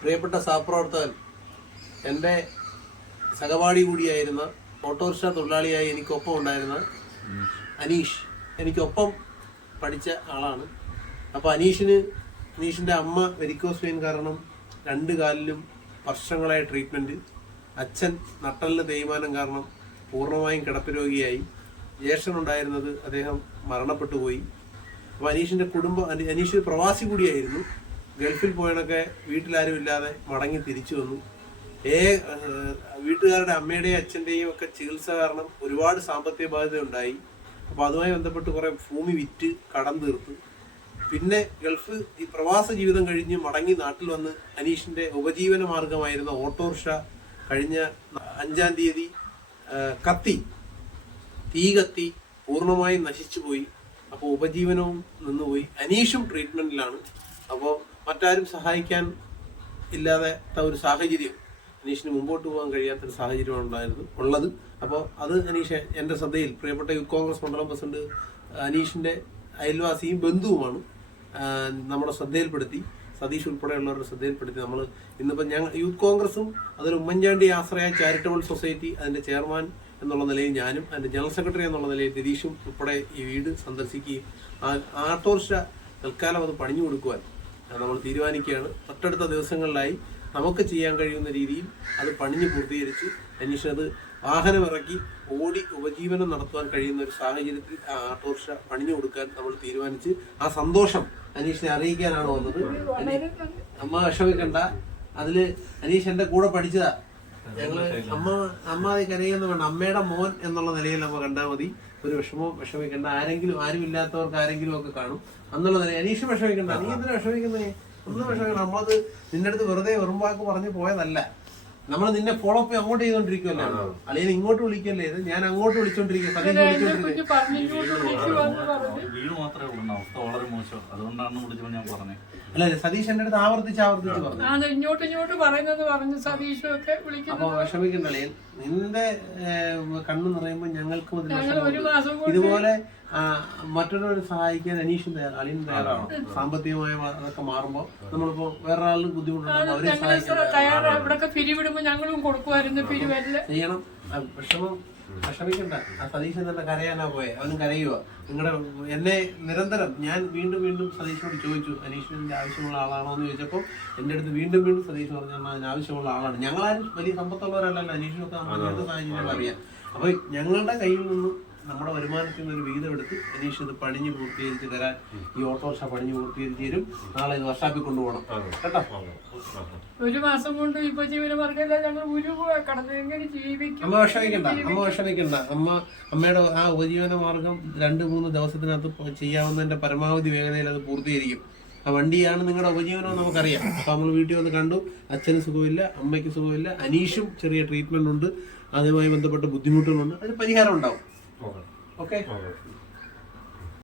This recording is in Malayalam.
പ്രിയപ്പെട്ട സഹപ്രവർത്തകൻ എന്റെ സഹപാഠി കൂടിയായിരുന്ന ഓട്ടോറിക്ഷ തൊഴിലാളിയായി എനിക്കൊപ്പം ഉണ്ടായിരുന്ന അനീഷ്. എനിക്കൊപ്പം പഠിച്ച ആളാണ്. അപ്പോൾ അനീഷിന് അനീഷിന്റെ അമ്മ വെരിക്കോസ് വെയിൻ കാരണം രണ്ട് കാലിലും വർഷങ്ങളായ ട്രീറ്റ്മെന്റ് അച്ഛൻ നട്ടലിന് തേയ്മാനം കാരണം പൂർണമായും കിടപ്പ് രോഗിയായി. ജ്യേഷ്ഠനുണ്ടായിരുന്നത് അദ്ദേഹം മരണപ്പെട്ടു പോയി അപ്പോൾ അനീഷിന്റെ കുടുംബം അനീഷ് പ്രവാസി കൂടിയായിരുന്നു. ഗൾഫിൽ പോയണൊക്കെ വീട്ടിലാരും ഇല്ലാതെ മടങ്ങി തിരിച്ചു വന്നു. ഏ വീട്ടുകാരുടെ അമ്മയുടെയും അച്ഛന്റെയും ഒക്കെ ചികിത്സ കാരണം ഒരുപാട് സാമ്പത്തിക ബാധ്യത ഉണ്ടായി. അപ്പോൾ അതുമായി ബന്ധപ്പെട്ട് കുറേ ഭൂമി വിറ്റ് കടം തീർത്ത്. പിന്നെ ഗൾഫ് ഈ പ്രവാസ ജീവിതം കഴിഞ്ഞ് മടങ്ങി നാട്ടിൽ വന്ന് അനീഷിന്റെ ഉപജീവന മാർഗമായിരുന്ന ഓട്ടോറിക്ഷ കഴിഞ്ഞ അഞ്ചാം തീയതി കത്തി. തീ കത്തി പൂർണമായും നശിച്ചു പോയി. അപ്പോൾ ഉപജീവനവും നിന്നുപോയി. അനീഷും ട്രീറ്റ്മെന്റിലാണ് അപ്പോൾ മറ്റാരും സഹായിക്കാൻ ഇല്ലാത്ത ഒരു സാഹചര്യം അനീഷിന് മുമ്പോട്ട് പോകാൻ കഴിയാത്തൊരു സാഹചര്യമാണ് ഉണ്ടായിരുന്നു ഉള്ളത്. അപ്പോൾ അത് അനീഷ് എന്റെ ശ്രദ്ധയിൽ പ്രിയപ്പെട്ട യൂത്ത് കോൺഗ്രസ് മണ്ഡലം പ്രസിഡന്റ് അനീഷിന്റെ അയൽവാസിയും ബന്ധുവുമാണ് നമ്മുടെ ശ്രദ്ധയിൽപ്പെടുത്തി സതീഷ് ഉൾപ്പെടെയുള്ളവരുടെ ശ്രദ്ധയിൽപ്പെടുത്തി നമ്മൾ ഇന്നിപ്പോൾ ഞങ്ങൾ യൂത്ത് കോൺഗ്രസും അതൊരു ഉമ്മൻചാണ്ടി ആശ്രയ ചാരിറ്റബിൾ സൊസൈറ്റി അതിന്റെ ചെയർമാൻ എന്നുള്ള നിലയിൽ ഞാനും അതിന്റെ ജനറൽ സെക്രട്ടറി എന്നുള്ള നിലയിൽ രതീഷും ഉൾപ്പെടെ ഈ വീട് സന്ദർശിക്കുകയും ആ ആട്ടോറിക്ഷ തൽക്കാലം അത് പണിഞ്ഞു കൊടുക്കുവാൻ നമ്മൾ തീരുമാനിക്കുകയാണ്. തൊട്ടടുത്ത ദിവസങ്ങളിലായി നമുക്ക് ചെയ്യാൻ കഴിയുന്ന രീതിയിൽ അത് പണിഞ്ഞ് പൂർത്തീകരിച്ച് അന്വേഷണം അത് വാഹനം ഇറക്കി ഓടി ഉപജീവനം നടത്തുവാൻ കഴിയുന്ന ഒരു സാഹചര്യത്തിൽ ആ ഓട്ടോറിക്ഷ പണിഞ്ഞു കൊടുക്കാൻ നമ്മൾ തീരുമാനിച്ച് ആ സന്തോഷം അനീഷിനെ അറിയിക്കാനാണ് വന്നത്. അമ്മ വിഷമിക്കണ്ട. അതിൽ അനീഷ് എന്റെ കൂടെ പഠിച്ചതാ. ഞങ്ങൾ അമ്മ അമ്മ കരയെന്ന് വേണ്ട അമ്മയുടെ മോൻ എന്നുള്ള നിലയിൽ നമ്മ കണ്ടാൽ മതി. ഒരു വിഷമവും വിഷമിക്കേണ്ട. ആരെങ്കിലും ആരും ഇല്ലാത്തവർക്ക് ആരെങ്കിലും ഒക്കെ കാണും. അന്നുള്ളത് അനീഷ് വിഷമിക്കണ്ട. നീ എന്തിനാ വിഷമിക്കുന്നേ? ഒന്നും വിഷമിക്കണം നമ്മളത് നിന്റെ അടുത്ത് വെറുതെ വെറും വാക്ക് പറഞ്ഞു പോയതല്ല. നമ്മൾ നിന്നെ ഫോളോ അപ്പ് അങ്ങോട്ട് ചെയ്തോണ്ടിരിക്കുമല്ലേ അല്ലെങ്കിൽ ഇങ്ങോട്ട് വിളിക്കല്ലേ? ഇത് ഞാൻ അങ്ങോട്ട് വിളിച്ചോണ്ടിരിക്കുന്നത് സതീഷ് വിളിച്ചോണ്ടിരിക്കുക പറഞ്ഞു ഇങ്ങോട്ട് വിളിച്ചു വന്ന് പറഞ്ഞു. വീട് മാത്രമേ ഉള്ളൂ. അവസ്ഥ വളരെ മോശം. അതുകൊണ്ടാണ് വിളിച്ചപ്പോൾ ഞാൻ പറഞ്ഞത് അല്ല സതീഷ് എന്റെ അടുത്ത് ആവർത്തിച്ച് ആവർത്തിച്ച് പറഞ്ഞു. ഇങ്ങോട്ട് ഇങ്ങോട്ട് പറയുന്നത് പറഞ്ഞു സതീഷും ഒക്കെ അപ്പൊ വിഷമിക്കണ്ടല്ലേ? നിന്റെ കണ്ണു നിറയുമ്പോ ഞങ്ങൾക്കും ഞങ്ങൾ ഒരു മാസം കൊണ്ട് ഇതുപോലെ മറ്റുള്ളവരെ സഹായിക്കാൻ അനീഷും തയ്യാറ് അളിയും തയ്യാറാണ് സാമ്പത്തികമായ അതൊക്കെ മാറുമ്പോ നമ്മളിപ്പോ വേറെ ബുദ്ധിമുട്ടുണ്ടാകും അവരെ ഞങ്ങൾ സഹായിക്കാൻ പിരിവിടുമ്പോ ഞങ്ങളും കൊടുക്കുമായിരുന്നു. പിരിവല്ല ചെയ്യണം. വിഷമം വിഷമിക്കണ്ട. ആ സതീശൻ തന്നെ കരയാനാ പോയെ. അവനും കരയുക നിങ്ങളുടെ എന്നെ നിരന്തരം ഞാൻ വീണ്ടും വീണ്ടും സതീഷിനോട് ചോദിച്ചു അനീഷിന്റെ ആവശ്യമുള്ള ആളാണോ? എന്ന് ചോദിച്ചപ്പോൾ എന്റെ അടുത്ത് വീണ്ടും വീണ്ടും സതീഷ് പറഞ്ഞു "അണ്ണാ, അതിന് ആവശ്യമുള്ള ആളാണ്. ഞങ്ങളാരും വലിയ സമ്പത്തുള്ളവരല്ലല്ലോ. അനീഷിനൊക്കെ സാഹചര്യം അറിയാം അപ്പൊ ഞങ്ങളുടെ കയ്യിൽ നിന്നും നമ്മുടെ വരുമാനത്തിൽ നിന്ന് ഒരു വിഹിതം എടുത്ത് അനീഷ് ഇത് പണിഞ്ഞ് പൂർത്തീകരിച്ച് തരാൻ ഈ ഓട്ടോറിക്ഷ പണിഞ്ഞ് പൂർത്തീകരിച്ച് തരും നാളെ ഇത് വർഷാപ്പിൽ കൊണ്ടുപോകണം. കേട്ടോ? ഒരു മാസം കൊണ്ട് ഇപ്പൊ ഞങ്ങൾ ഒരു ജീവിക്കും? അമ്മ വിഷമിക്കണ്ട അമ്മ വിഷമിക്കണ്ട. അമ്മ അമ്മയുടെ ആ ഉപജീവന മാർഗം രണ്ട് മൂന്ന് ദിവസത്തിനകത്ത് ചെയ്യാവുന്നതിന്റെ പരമാവധി വേഗതയിൽ അത് പൂർത്തീകരിക്കും. ആ വണ്ടിയാണ് നിങ്ങളുടെ ഉപജീവനം നമുക്കറിയാം. അപ്പൊ നമ്മൾ വീട്ടിൽ വന്ന് കണ്ടു അച്ഛന് സുഖമില്ല അമ്മയ്ക്ക് സുഖമില്ല അനീഷും ചെറിയ ട്രീറ്റ്മെന്റ് ഉണ്ട്. അതുമായി ബന്ധപ്പെട്ട ബുദ്ധിമുട്ടുകളുണ്ട്. അതിന് പരിഹാരം ഉണ്ടാവും. Okay. Okay?